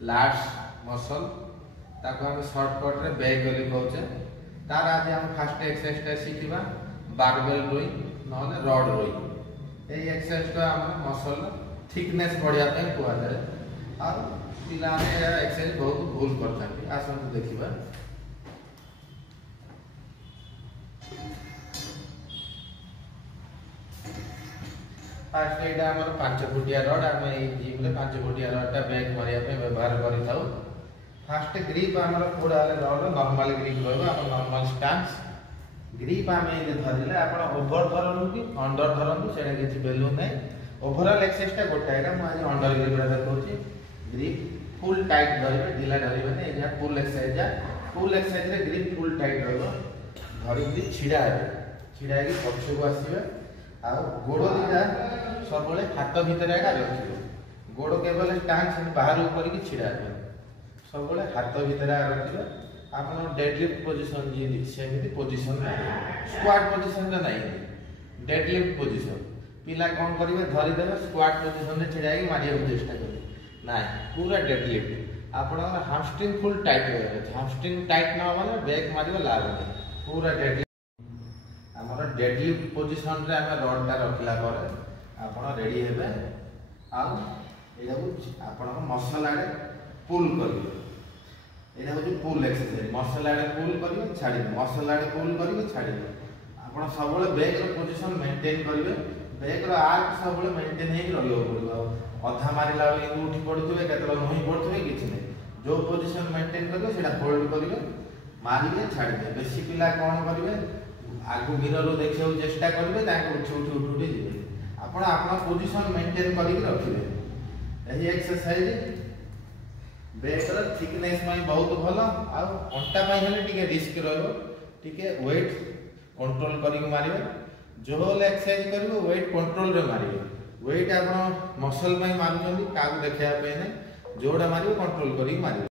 Large muscle ताको हम shortcut रे बैक बोली कहउचे। तार आज हम फर्स्ट एक्सरसाइज शिखिबा बारबेल रोइंग नले रॉड रोइंग। ए एक्सरसाइज का हम मसल थिकनेस बढ़िया पे कुआ जाए और पिला ने एक्सरसाइज बहुत भूल करथांती। आसन देखिबा फास्ट एटा हमर 5 फुटिया रड हम ए जिम रे 5 फुटिया रड ता बैक मारिया पे व्यवहार करि थाउ। फास्ट ग्रिप हमर पूरा रड नॉर्मल ग्रिप रहबो अपन नॉर्मल स्टांस ग्रिप हम ए धरिले अपन ओवर धरनु कि अंडर धरनु सेटा किछि वैल्यू नै। ओवरऑल एक्सरसाइज ता गोटा एटा म आज अंडर ग्रिप रे देखौछि। ग्रिप फुल टाइट धरिबे ढिला धरिबे नै। एजा फुल एक्सरसाइज रे ग्रिप फुल टाइट रहबो धरि छिडा छिडा कि पक्ष को आसीबे आ गोड़ दिटा सब बळे हाथ भीतर एका रखिबो। गोड़ केवल स्टांस बाहर ऊपर की छिडा है सब बळे हाथ भीतर रखिबो। आपण डेडलिफ्ट पोजीशन जी सेमिति पोजीशन स्क्वाट पोजीशन रे नै डेडलिफ्ट पोजीशन पिला कोन करिवे धरि देबे स्क्वाट पोजीशन रे छिडा के मारिया चेष्टा करिवे नै पूरा डेडलिफ्ट आपण हैमस्ट्रिंग फुल टाइट होय। हैमस्ट्रिंग टाइट न माने बैक मारिबो लाभ नै पूरा डेडलिफ्ट हमर डेडलिफ्ट पोजीशन रे हम रड ता रखला पर आपण रेडी हेबे आ एटा आपण मसल आडे पुल करिवे। एटा हो पुल एक्सरसाइज मसल आडे पुल करिवे छाडिबे मसल आडे पुल करिवे छाडिबे। आपण सब बळे बैक रो पोजीशन मेंटेन करिवे। बैक रो आर्क सब बळे मेंटेन हे रहियो पड़िबो। अधा मारिला बेले उठी पडुथुवे केतला नही पडुथुवे किछि नै जो पोजीशन मेंटेन करिवे सेटा होल्ड करिवे मारिवे छाडिबे। बेसी पिला कोन करिवे आगु मिरर रो देखियो चेष्टा करिवे ताके उठी जिवे। आपण आपन पोजीशन मेंटेन करि रखिबे। एही एक्सरसाइज बैक रो थिकनेस में बहुत भलो आ अंटा में हेले टिके रिस्क रहबो। टिके वेट कंट्रोल करि मारिबे। जो होल एक्सरसाइज करिवो वेट कंट्रोल रे मारिबे। वेट आपण मसल में मारुचंदी कागु देखिया पे नै जोडा मारिबो कंट्रोल करि मारिबे।